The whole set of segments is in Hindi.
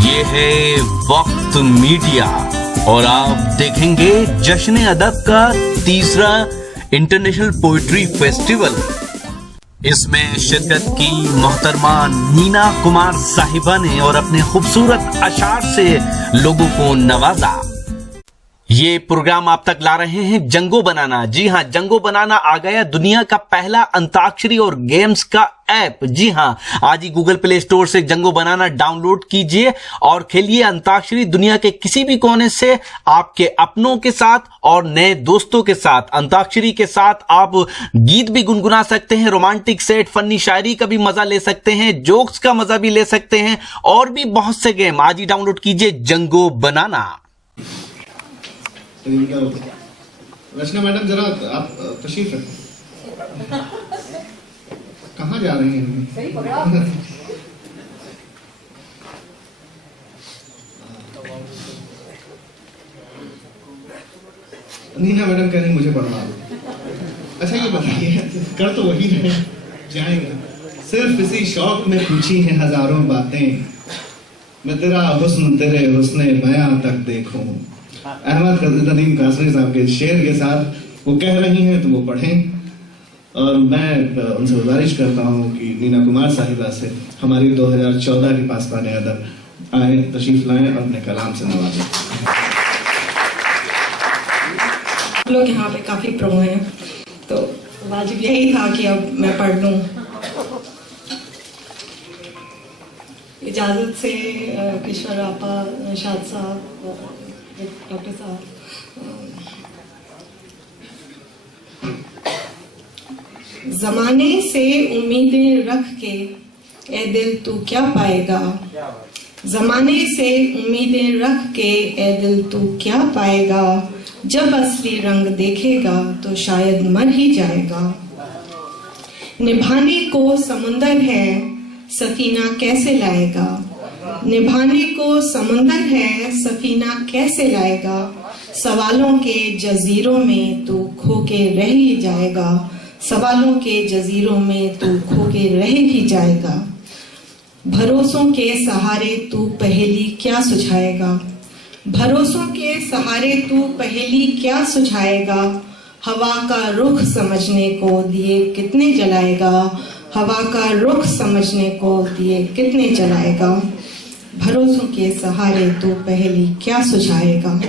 ये है वक्त मीडिया और आप देखेंगे जश्न अदब का तीसरा इंटरनेशनल पोइट्री फेस्टिवल। इसमें शिरकत की मोहतरमा नीना कुमार साहिबा ने और अपने खूबसूरत अशार से लोगों को नवाजा। ये प्रोग्राम आप तक ला रहे हैं जंगो बनाना। जी हां, जंगो बनाना आ गया दुनिया का पहला अंताक्षरी और गेम्स का ऐप। जी हां, आज ही गूगल प्ले स्टोर से जंगो बनाना डाउनलोड कीजिए और खेलिए अंताक्षरी दुनिया के किसी भी कोने से आपके अपनों के साथ और नए दोस्तों के साथ। अंताक्षरी के साथ आप गीत भी गुनगुना सकते हैं, रोमांटिक सेट, फनी शायरी का भी मजा ले सकते हैं, जोक्स का मजा भी ले सकते हैं और भी बहुत से गेम। आज ही डाउनलोड कीजिए जंगो बनाना। रचना मैडम जरा आप तशरीफ रखें। कहाँ जा रही हैं? नीना मैडम कह रही मुझे पढ़वा दो। अच्छा ये बताइए, कर तो वही रहे जाएगा। सिर्फ इसी शौक में पूछी हैं हजारों बातें, मैं तेरा हुस्न तेरे हुस्ने बयां तक देखूं। अहमद नदीम कासमी साहब के शेर के साथ वो कह रही हैं तो वो पढ़ें और मैं उनसे गुजारिश करता हूँ कि नीना कुमार साहिबा से हमारी 2014 की पासबान अदब आए, तशरीफ लाएं और अपने कलाम से नवाजें। लोग यहाँ पे काफी प्रो हैं तो वाजिब यही था कि अब मैं पढ़ लूँ। इजाजत से किशोर आपा, शाद साहब, डॉक्टर साहब, जमाने से उम्मीदें रख के ए दिल तू क्या पाएगा। जमाने से उम्मीदें रख के ए दिल तू क्या पाएगा। जब असली रंग देखेगा तो शायद मर ही जाएगा। निभाने को समुंदर है सफीना कैसे लाएगा। निभाने को समुंदर है सफीना कैसे लाएगा। सवालों के जजीरों में तू खो के रह ही जाएगा। सवालों के जजीरों में तू खो के रह ही जाएगा। भरोसों के सहारे तू पहेली क्या सुझाएगा। भरोसों के सहारे तू पहेली क्या सुझाएगा। हवा का रुख समझने को दिए कितने जलाएगा। हवा का रुख समझने को दिए कितने जलाएगा। भरोसों के सहारे तू पहेली क्या सुझाएगा।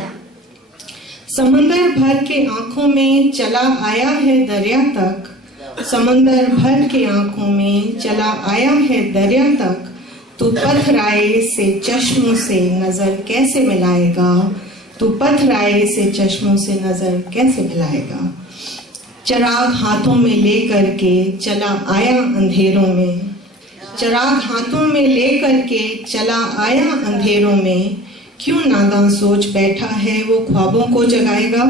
समंदर भर के आंखों में चला आया है दरिया तक। समंदर भर के आंखों में चला आया है दरिया तक। तू पथराए से चश्मों से नजर कैसे मिलाएगा। तू पथराए से चश्मों से नजर कैसे मिलाएगा। चिराग हाथों में लेकर के चला आया अंधेरों में। चिराग हाथों में लेकर के चला आया अंधेरों में। क्यों नादान सोच बैठा है वो ख्वाबों को जगाएगा।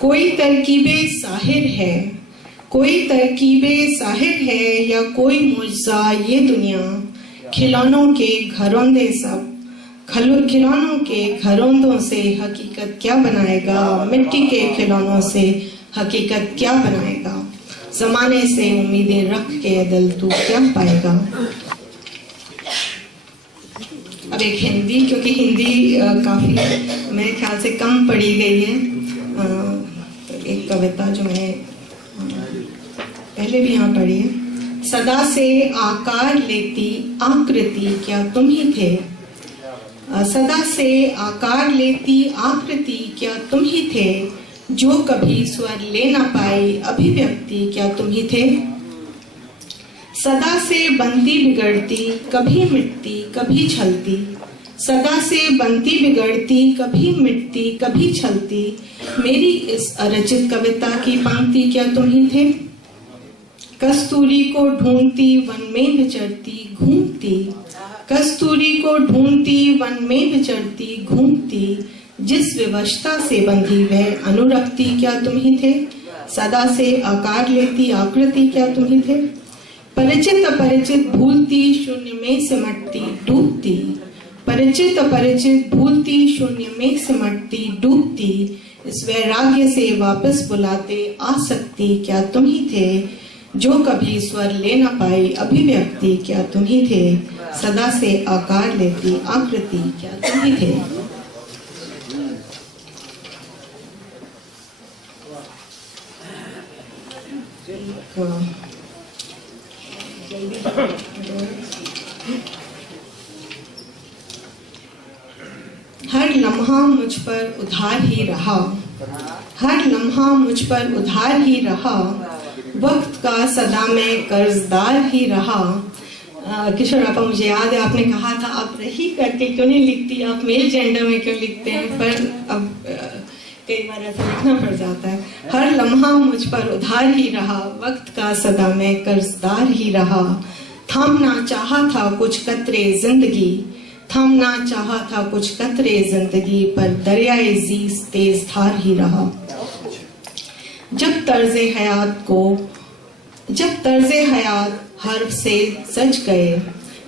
कोई तरकीबे साहिर है, कोई तरकीबे साहिर है या कोई मुर्जा ये दुनिया। खिलौनों के घरौंदे सब खिलौनों के घरौंदों से हकीकत क्या बनाएगा। मिट्टी के खिलौनों से हकीकत क्या बनाएगा। जमाने से उम्मीदें रख के दिल तू क्या पाएगा। अब एक हिंदी, क्योंकि हिंदी काफी मेरे ख्याल से कम पढ़ी गई है, तो एक कविता जो मैंने पहले भी यहाँ पढ़ी है। सदा से आकार लेती आकृति क्या तुम ही थे। सदा से आकार लेती आकृति क्या तुम ही थे। जो कभी स्वर ले ना पाई अभिव्यक्ति क्या तुम ही थे। सदा से बनती बिगड़ती कभी मिटती कभी छलती। सदा से बनती बिगड़ती कभी मिटती कभी छलती। मेरी इस अरचित कविता की पंक्ति क्या तुम ही थे। कस्तूरी को ढूंढती वन में विचरती घूमती। कस्तूरी को ढूंढती वन में विचरती घूमती। जिस विवशता से बंधी वह अनुरक्ति क्या तुम ही थे। सदा से आकार लेती आकृति क्या तुम ही थे। परिचित अपरिचित भूलती शून्य में सिमटती डूबती। परिचित अपरिचित भूलती शून्य में सिमटती डूबती। इस वैराग्य से वापस बुलाते आ सकती क्या तुम ही थे। जो कभी स्वर ले न पाई अभिव्यक्ति क्या तुम ही थे, सदा से आकार लेती आकृति क्या तुम ही थे। हर लम्हा मुझ पर उधार ही रहा, हर लम्हा मुझ पर उधार ही रहा, वक्त का सदा में कर्जदार ही रहा। किशोर आपा, मुझे याद है आपने कहा था आप रही करके क्यों नहीं लिखती, आप मेल जेंडर में क्यों लिखते हैं, पर अब कई बार ऐसा लिखना पड़ जाता है। हर लम्हा मुझ पर उधार ही रहा, वक्त का सदा में कर्जदार ही रहा। थामना चाहा था कुछ कतरे जिंदगी, थामना चाहा था कुछ कतरे जिंदगी, पर दरियाए ज़ीस तेज धार ही रहा। जब तर्ज़े हयात हर्फ से सज गए,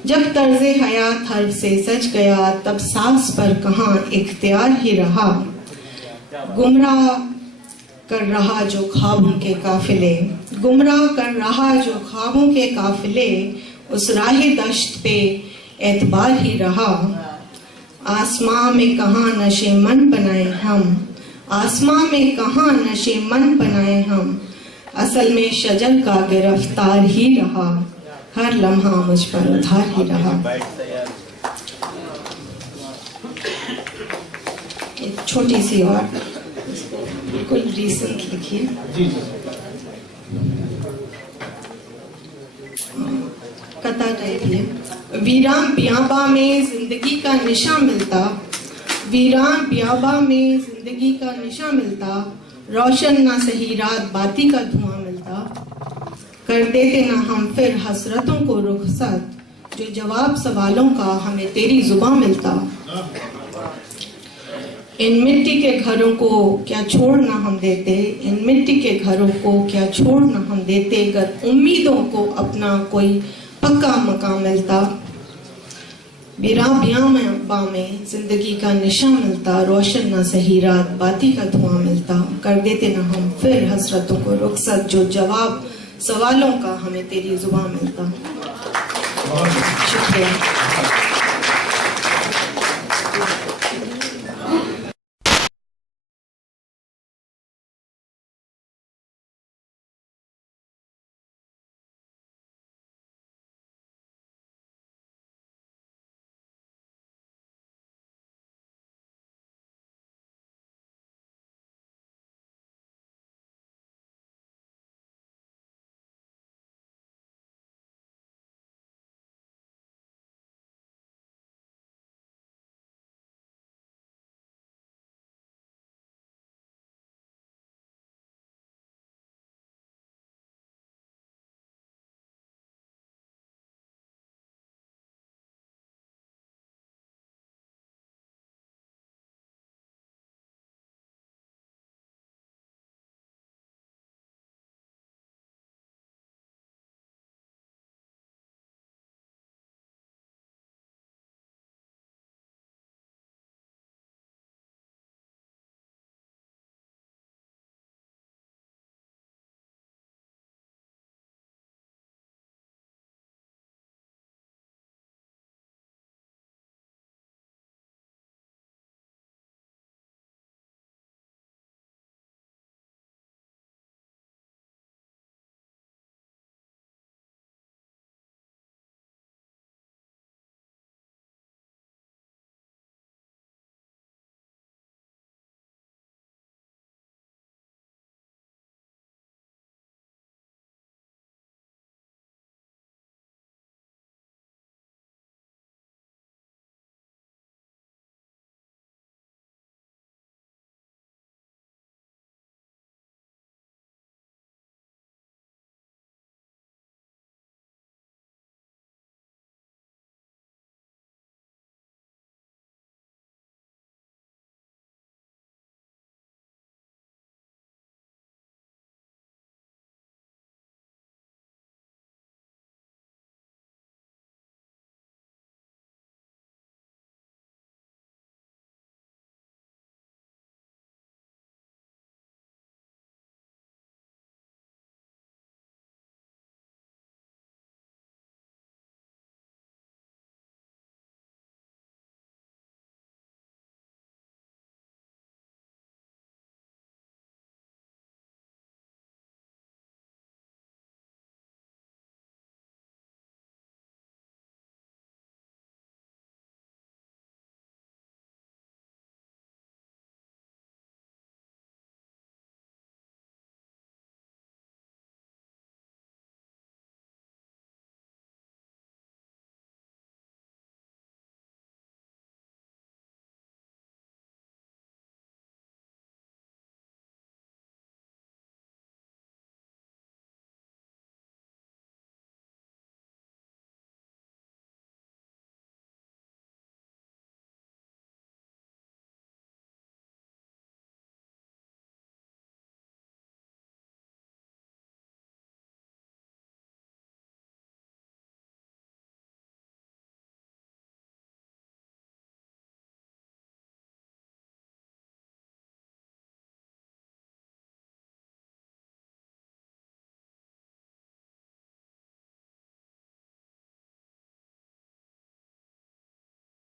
जब तर्ज़े हयात हर्फ से सज गया, तब सांस पर कहाँ इख्तियार ही रहा। गुमराह कर रहा जो ख्वाबों के काफिले, गुमराह कर रहा जो ख्वाबों के काफिले, उस राहे दश्त पे एतबार ही रहा। आसमां में कहाँ नशे मन बनाए हम, आसमां में कहाँ नशे मन बनाए हम, असल में शजर का गिरफ्तार ही रहा। हर लम्हा मुझ पर उधार ही रहा। एक छोटी सी और बिल्कुल रीसेंट लिखिए। कथा टाइप है। वीरान बियाबा में जिंदगी का निशा मिलता, वीरान बियाबा में जिंदगी का निशा मिलता, रोशन ना सही रात बाती का धुआं मिलता, कर देते ना हम फिर हसरतों को रुखसत, जो जवाब सवालों का हमें तेरी जुबां मिलता। इन मिट्टी के घरों को क्या छोड़ ना हम देते, इन मिट्टी के घरों को क्या छोड़ ना हम देते, अगर उम्मीदों को अपना कोई पक्का मकाम मिलता। बियाबा में जिंदगी का निशा मिलता, रोशन ना सही रात बाती का धुआं मिलता, कर देते ना हम फिर हसरतों को रुखसत, जो जवाब सवालों का हमें तेरी जुबान मिलता। शुक्रिया।